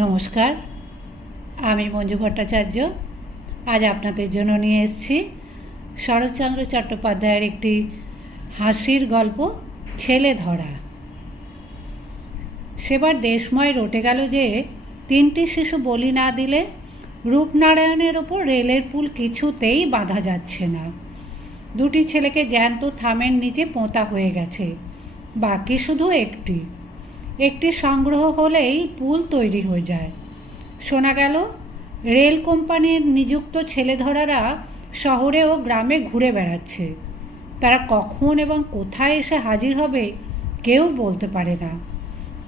নমস্কার, আমি মঞ্জু ভট্টাচার্য। আজ আপনাদের জন্য নিয়ে এসেছি শরৎচন্দ্র চট্টোপাধ্যায়ের একটি হাসির গল্প, ছেলে ধরা। সেবার দেশময় রটে গেল যে, তিনটি শিশু বলি না দিলে রূপনারায়ণের ওপর রেলের পুল কিছুতেই বাঁধা যাচ্ছে না। দুটি ছেলেকে জ্যান্ত থামের নিচে পোঁতা হয়ে গেছে, বাকি শুধু একটি। একটি সংগ্রহ হলেই পুল তৈরি হয়ে যায়। শোনা গেল, রেল কোম্পানির নিযুক্ত ছেলেধরারা শহরে ও গ্রামে ঘুরে বেড়াচ্ছে। তারা কখন এবং কোথায় এসে হাজির হবে কেউ বলতে পারে না।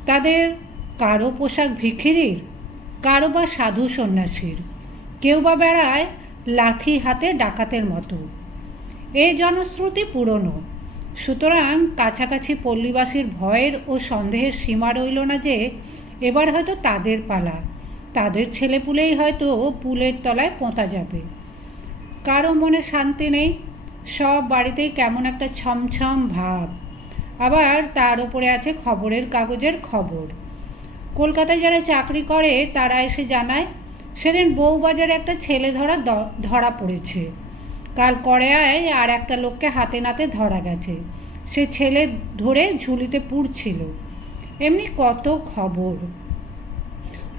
তাদের কারও পোশাক ভিখিরির, কারও বা সাধু সন্ন্যাসীর। কেউ বা বেড়ায় লাঠি হাতে ডাকাতের মতো। এই জনশ্রুতি পুরনো। সুতরাং কাছাকাছি পল্লীবাসীর ভয়ের ও সন্দেহের সীমা রইল না যে, এবার হয়তো তাদের পালা। তাদের ছেলেপুলেই হয়তো পুলের তলায় পোঁতা যাবে। কারও মনে শান্তি নেই, সব বাড়িতেই কেমন একটা ছমছম ভাব। আবার তার উপরে আছে খবরের কাগজের খবর। কলকাতায় যারা চাকরি করে, তারা এসে জানায়, সেদিন বউবাজারে একটা ছেলে ধরা ধরা পড়েছে। কাল কড়ায় আর একটা লোককে হাতে নাতে ধরা গেছে। সে ছেলে ধরে ঝুলিতে পুড়ছিল। এমনি কত খবর?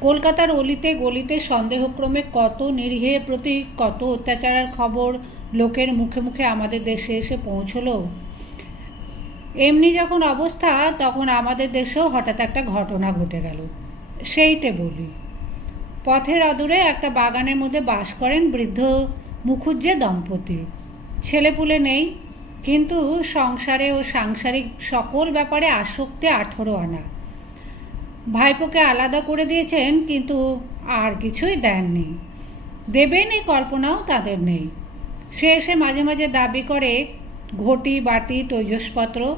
কলকাতার অলিতে গলিতে সন্দেহক্রমে কত নিরীহের প্রতি, কত অত্যাচারের খবর লোকের মুখে মুখে আমাদের দেশে এসে পৌঁছলো? এমনি যখন অবস্থা, তখন আমাদের দেশেও হঠাৎ একটা ঘটনা ঘটে গেল। সেইটে বলি। পথের অদূরে একটা বাগানের মধ্যে বাস করেন বৃদ্ধ মুখুজ্জে দম্পতি। ছেলেপুলে নেই, কিন্তু সংসারে ও সাংসারিক সকল ব্যাপারে আসক্তি আঠেরো আনা। ভাইপোকে আলাদা করে দিয়েছেন, কিন্তু আর কিছুই দেননি। দেবেন এই কল্পনাও তাদের নেই। সে এসে মাঝে মাঝে দাবি করে, ঘটি, বাটি, তৈজসপত্র,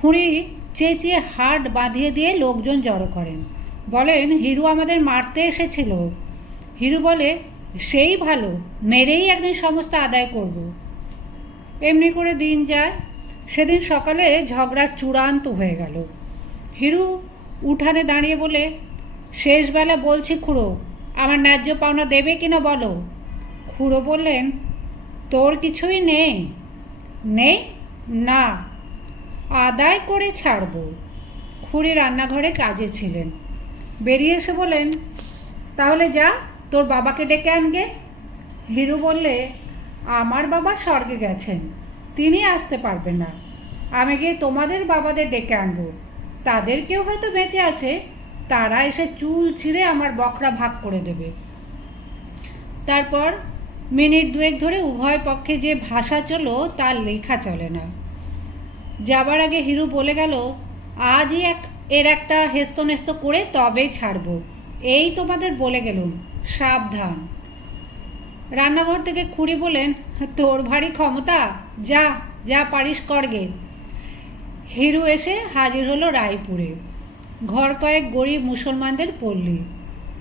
খুঁড়ি চেঁচিয়ে হাট বাঁধিয়ে দিয়ে লোকজন জড়ো করেন। বলেন, হিরু আমাদের মারতে এসেছিল। হিরু বলে সেই ভালো মেরেই একদিন সমস্ত আদায় করব। এমনি করে দিন যায়। সেদিন সকালে ঝগড়ার চূড়ান্ত হয়ে গেল। হিরু উঠানে দাঁড়িয়ে বলে, শেষবেলা বলছি খুড়ো, আমার ন্যায্য পাওনা দেবে কিনা বলো? খুড়ো বললেন, তোর কিছুই নেই। নেই? না। আদায় করে ছাড়বো। খুড়ি রান্নাঘরে কাজে ছিলেন। বেরিয়ে এসে বলেন, তাহলে যা তোর বাবাকে ডেকে আনগে? হিরু বললে, আমার বাবা স্বর্গে গেছেন, তিনি আসতে পারবেন না। আমি গিয়ে তোমাদের বাবাদের ডেকে আনব। তাদের কেউ হয়তো বেঁচে আছে, তারা এসে চুল ছিঁড়ে আমার বকরা ভাগ করে দেবে। তারপর মিনিট দুয়েক ধরে উভয় পক্ষে যে ভাষা চলো, তার লেখা চলে না। যাবার আগে হিরু বলে গেল, আজই এক, এর একটা হেস্তনেস্ত করে তবে ছাড়বো। এই তোমাদের বলে গেলুম, সাবধান। রান্নাঘর থেকে খুঁড়ি বলেন তোর ভারী ক্ষমতা, যা যা পারিস করগে হিরু এসে হাজির হলো রায়পুরে। ঘর কয়েক গরিব মুসলমানদের পল্লী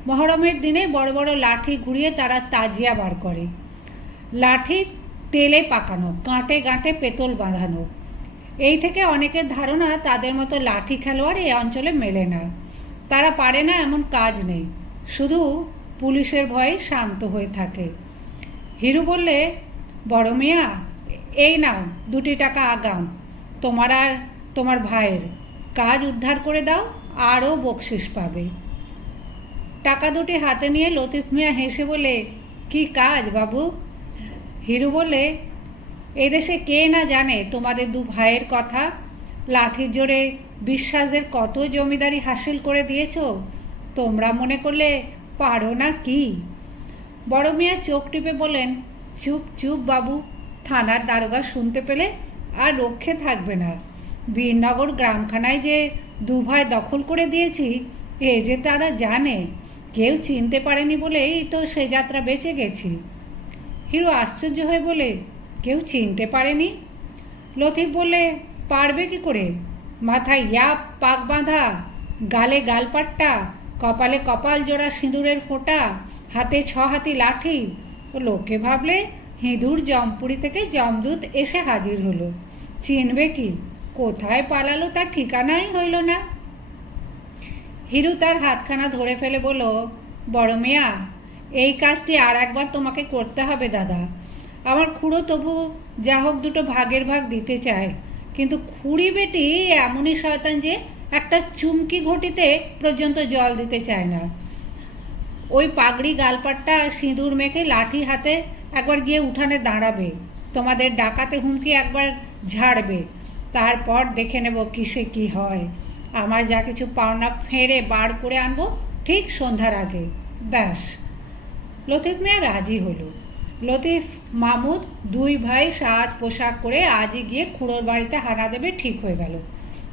মহরমের দিনে বড় বড় লাঠি ঘুরিয়ে তারা তাজিয়া বার করে। লাঠি তেলে পাকানো গাঁটে গাঁটে পেতল বাঁধানো। এই থেকে অনেকের ধারণা তাদের মতো লাঠি খেলোয়াড় এই অঞ্চলে মেলে না। তারা পারে না এমন কাজ নেই। শুধু পুলিশের ভয়ে শান্ত হয়ে থাকে। হিরু বললে, বড় মিয়া, এই নাও দুটি টাকা আগাম। তোমার আর তোমার ভাইয়ের কাজ উদ্ধার করে দাও, আরও বকশিস পাবে। টাকা দুটি হাতে নিয়ে লতিফ মিয়া হেসে বলে, কি কাজ বাবু? হিরু বলে এদেশে কে না জানে তোমাদের দু ভাইয়ের কথা। লাঠির জোরে বিশ্বাসের কত জমিদারি হাসিল করে দিয়েছ? তোমরা মনে করলে পারো না কি? বড় মিয়া চোখ টিপে বলেন চুপ চুপ বাবু, থানার দারোগা শুনতে পেলে আর রক্ষে থাকবে না। বীরনগর গ্রামখানায় যে দুভাই দখল করে দিয়েছি, এ যে তারা জানে। কেউ চিনতে পারেনি বলেই তো সে যাত্রা বেঁচে গেছি। হিরো আশ্চর্য হয়ে বলে, কেউ চিনতে পারেনি? লথিফ বললে, পারবে কি করে? মাথায় ইয়াপ, পাক বাঁধা, গালে গালপাট্টা, কপালে কপাল জোড়া সিঁদুরের ফোঁটা, হাতে ছ হাতি লাঠি। ও লোকে ভাবলে হিঁদুর জমপুরি থেকে জমদূত এসে হাজির হলো। চিনবে কি? কোথায় পালালো তার ঠিকানাই হইল না। হিরু তার হাতখানা ধরে ফেলে বলল, বড় মিয়া, এই কাজটি আর একবার তোমাকে করতে হবে দাদা। আমার খুঁড়ো তবু যা হোক দুটো ভাগের ভাগ দিতে চায়। কিন্তু খুঁড়ি বেটি এমনই শয়তান যে একটা চুমকি ঘটিতে পর্যন্ত জল দিতে চায় না। ওই পাগড়ি গালপাটটা সিঁদুর মেখে লাঠি হাতে একবার গিয়ে উঠানে দাঁড়াবে। তোমাদের ডাকাতে হুমকি একবার ঝাড়বে। তারপর দেখে নেব কিসে কি হয়। আমার যা কিছু পাওনা ফেরে বার করে আনব ঠিক সন্ধ্যার আগে। ব্যাস। লতিফ মিয়া রাজি হলো। লতিফ মামুদ দুই ভাই সাজ পোশাক করে আজই গিয়ে খুড়োর বাড়িতে হানা দেবে, ঠিক হয়ে গেল।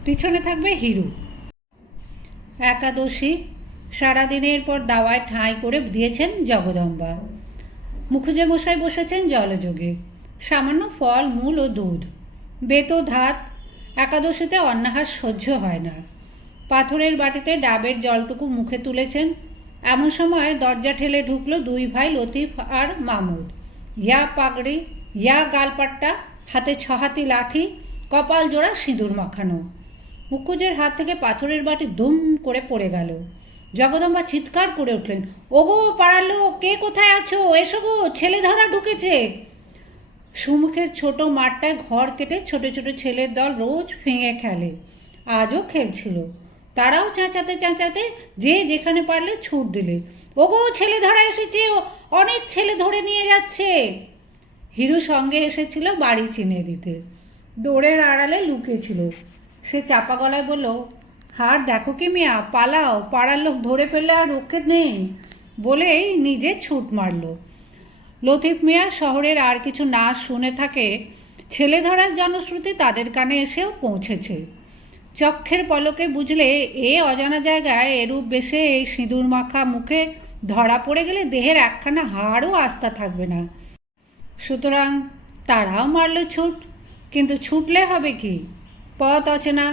পিছনে থাকবে হিরু। একাদশী। সারাদিনের পর দাওয়ায় ঠাঁই করে দিয়েছেন জগদম্বা। মুখুজে মশাই বসেছেন জলযোগে। সামান্য ফল, মূল ও দুধ। বেতো ধাত, একাদশীতে অন্নাহার সহ্য হয় না। পাথরের বাটিতে ডাবের জলটুকু মুখে তুলেছেন। এমন সময় দরজা ঠেলে ঢুকলো দুই ভাই, লতিফ আর মামুদ ইয়া পাগড়ি, ইয়া গালপাট্টা, হাতে ছহাতি লাঠি, কপাল জোড়া সিঁদুর মাখানো। মুকুজের হাত থেকে পাথরের বাটি দুম করে পড়ে গেল। জগদম্বা চিৎকার করে উঠলেন, ওগো পাড়ার লোক, কে কোথায় আছো? এসো গো, ছেলে ধরা ঢুকেছে! সুমুখের ছোট মাঠটায় ঘর কেটে ছোট ছোট ছেলের দল রোজ ফেঙে খেলে। আজও খেলছিল। তারাও চেঁচাতে চেঁচাতে যে যেখানে পারলে ছুট দিলে। ওগো ছেলে ধরা এসেছে অনেক ছেলে ধরে নিয়ে যাচ্ছে। হিরু সঙ্গে এসেছিল বাড়ি চিনে দিতে। দৌড়ের আড়ালে লুকিয়েছিল। সে চাপা গলায় বলল, হার দেখো কি মিয়া, পালাও, পাড়ার লোক ধরে ফেললে আর রক্ষে নেই। বলেই নিজে ছুট মারল। লতিফ মিয়া শহরের আর কিছু না শুনে থাকে ছেলে ধরার জনশ্রুতি তাদের কানে এসেও পৌঁছেছে। চক্ষের পলকে বুঝলে এ অজানা জায়গায় এরূপ বেশে এই সিঁদুর মাখা মুখে ধরা পড়ে গেলে দেহের একখানা হাড়ও আস্থা থাকবে না। সুতরাং তারাও মারল ছুট, কিন্তু ছুটলে হবে কি? পথ অচেনা,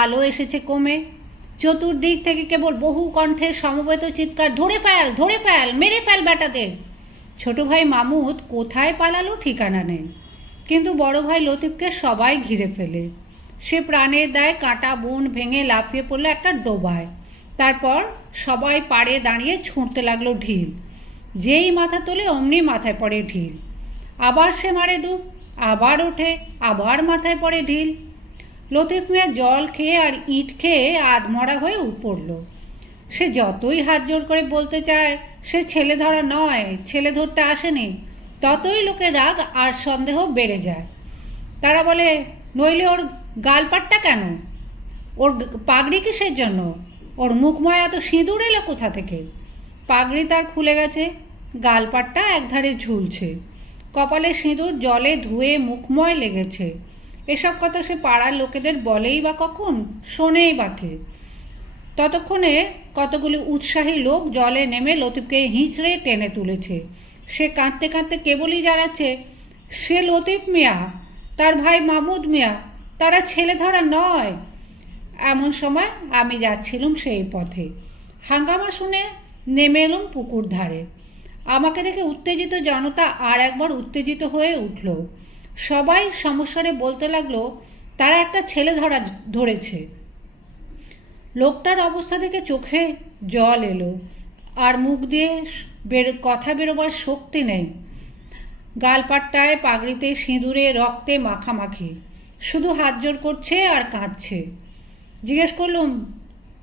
আলো এসেছে কমে, চতুর্দিক থেকে কেবল বহু কণ্ঠে সমবেত চিৎকার, ধরে ফেল ধরে ফেল, মেরে ফেল বেটাদের ছোট ভাই মামুদ কোথায় পালালো ঠিকানা নেই, কিন্তু বড় ভাই লতিফকে সবাই ঘিরে ফেলে। সে প্রাণের দায় কাঁটা বন ভেঙে লাফিয়ে পড়ল একটা ডোবায়। তারপর সবাই পাড়ে দাঁড়িয়ে ছুঁড়তে লাগল ঢিল। যেই মাথা তোলে অমনি মাথায় পড়ে ঢিল। আবার সে মারে ডুব, আবার ওঠে, আবার মাথায় পড়ে ঢিল। লতিফ মিয়া জল খেয়ে আর ইট খেয়ে আধমরা হয়ে পড়ল সে যতই হাত জোর করে বলতে চায়, সে ছেলে ধরা নয়, ছেলে ধরতে আসেনি, ততই লোকের রাগ আর সন্দেহ বেড়ে যায়। তারা বলে, নইলে ওর গালপাটটা কেন? ওর পাগড়ি কিসের জন্য? ওর মুখময় এত সিঁদুর এলো কোথা থেকে? পাগড়ি তার খুলে গেছে, গালপাটটা একধারে ঝুলছে। কপালে সিঁদুর, জলে ধুয়ে মুখময় লেগেছে। এসব কথা সে পাড়ার লোকেদের বলেই বা কখন? শোনেই বা কে? ততক্ষণে কতগুলি উৎসাহী লোক জলে নেমে লতিফকে হিঁচড়ে টেনে তুলেছে। সে কাঁদতে কাঁদতে কেবলই জানাচ্ছে, সে লতিফ মিয়া, তার ভাই মামুদ মিয়া, তারা ছেলে ধরা নয়। এমন সময় আমি যাচ্ছিলুম সেই পথে। হাঙ্গামা শুনে নেমে এলুম পুকুর ধারে। আমাকে দেখে উত্তেজিত জনতা আর একবার উত্তেজিত হয়ে উঠল। সবাই সমস্যারে বলতে লাগল, তারা একটা ছেলে ধরা ধরেছে। লোকটার অবস্থা দেখে চোখে জল এলো আর মুখ দিয়ে বের, কথা বেরোবার শক্তি নেই। গালপাট্টায় পাগড়িতে, সিঁদুরে, রক্তে মাখামাখি। শুধু হাত জোর করছে আর কাঁদছে। জিজ্ঞেস করলুম,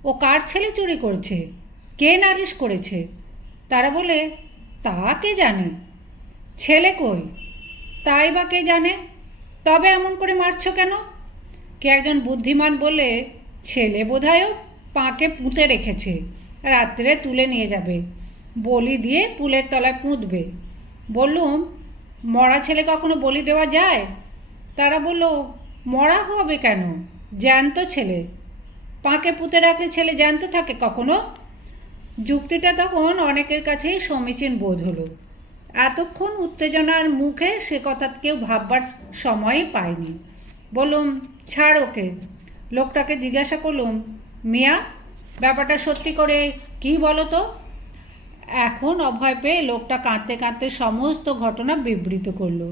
ও কার ছেলে চুরি করছে? কে নালিশ করেছে? তারা বলে, তা কে জানে? ছেলে কই? তাই বা কে জানে? তবে এমন করে মারছ কেন? কে একজন বুদ্ধিমান বলে ছেলে বোধহয় পাঁকে পুঁতে রেখেছে, রাত্রে তুলে নিয়ে যাবে, বলি দিয়ে পুলের তলায় পুঁতবে। বললুম, মরা ছেলে কখনো বলি দেওয়া যায়? তারা বলল, মরা হবে কেন? জ্যান্ত ছেলে। পাঁকে পুঁতে রাখলে ছেলে জ্যান্ত থাকে কখনো? যুক্তিটা তখন অনেকের কাছেই সমীচীন বোধ হলো। এতক্ষণ উত্তেজনার মুখে সে কথা কেউ ভাববার সময় পায়নি। বললুম, ছাড় ওকে। লোকটাকে জিজ্ঞাসা করলুম, মিয়া, ব্যাপারটা সত্যি করে কি বলো তো এখন অভয় পেয়ে লোকটা কাঁদতে কাঁদতে সমস্ত ঘটনা বিবৃত করল।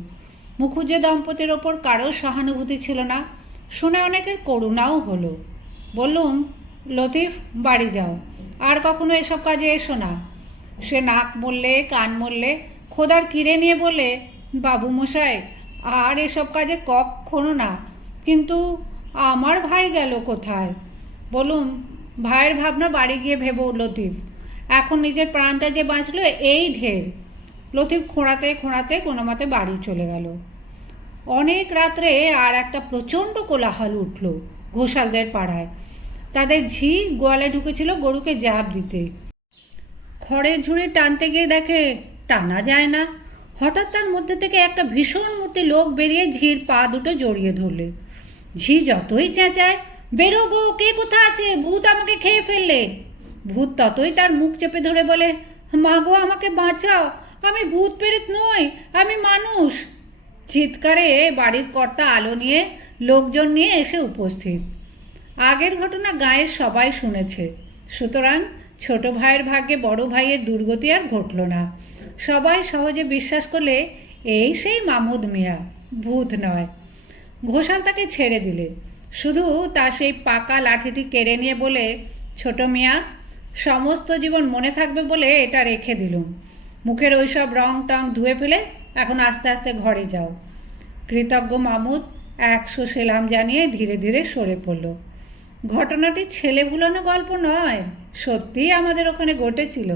মুখুজ্জে দম্পতির ওপর কারও সহানুভূতি ছিল না। শুনে অনেকের করুণাও হলো। বললুম, লতিফ, বাড়ি যাও। আর কখনো এসব কাজে এসো না। সে নাক মরলে কান মরলে খোদার কিরে নিয়ে বলে, বাবু মশাই, আর এসব কাজে কখনো না, কিন্তু আমার ভাই গেল কোথায়? বলুন ভাইয়ের ভাবনা বাড়ি গিয়ে ভেবো, লতিফ। এখন নিজের প্রাণটা যে বাঁচলো, এই ঢের। লতিফ খোঁড়াতে খোঁড়াতে কোনো মতে বাড়ি চলে গেল। অনেক রাত্রে আর একটা প্রচণ্ড কোলাহল উঠল। ঘোষালদের পাড়ায়। তাদের ঝি গোয়ালে ঢুকেছিল গরুকে জাপ দিতে। খড়ের ঝুড়ি টানতে গিয়ে দেখে টানা যায় না। হঠাৎ তার মধ্যে থেকে একটা ভীষণ মূর্তি লোক বেরিয়ে ঝির পা দুটো জড়িয়ে ধরলে। ঝি যতই চেঁচায়, বেরো গো, কে কোথা আছে? ভূত আমাকে খেয়ে ফেললে। ভূত ততই তার মুখ চেপে ধরে বলে, মা গো, আমাকে বাঁচাও। আমি ভূত পেরেত নই, আমি মানুষ। চিৎকারে বাড়ির কর্তা আলো নিয়ে লোকজন নিয়ে এসে উপস্থিত। আগের ঘটনা গায়ের সবাই শুনেছে। সুতরাং ছোট ভাইয়ের ভাগ্যে বড় ভাইয়ের দুর্গতি আর ঘটল না। সবাই সহজে বিশ্বাস করলে এই সেই মামুদ মিয়া, ভূত নয়। ঘোষাল তাকে ছেড়ে দিলে। শুধু তার সেই পাকা লাঠিটি কেড়ে নিয়ে বলে, ছোট মিয়া, সমস্ত জীবন মনে থাকবে বলে এটা রেখে দিলুম। মুখের ওইসব রং টং ধুয়ে ফেলে এখন আস্তে আস্তে ঘরে যাও। কৃতজ্ঞ মামুদ একশো সেলাম জানিয়ে ধীরে ধীরে সরে পড়ল। ঘটনাটি ছেলে ভুলানো গল্প নয়, সত্যিই আমাদের ওখানে ঘটেছিল।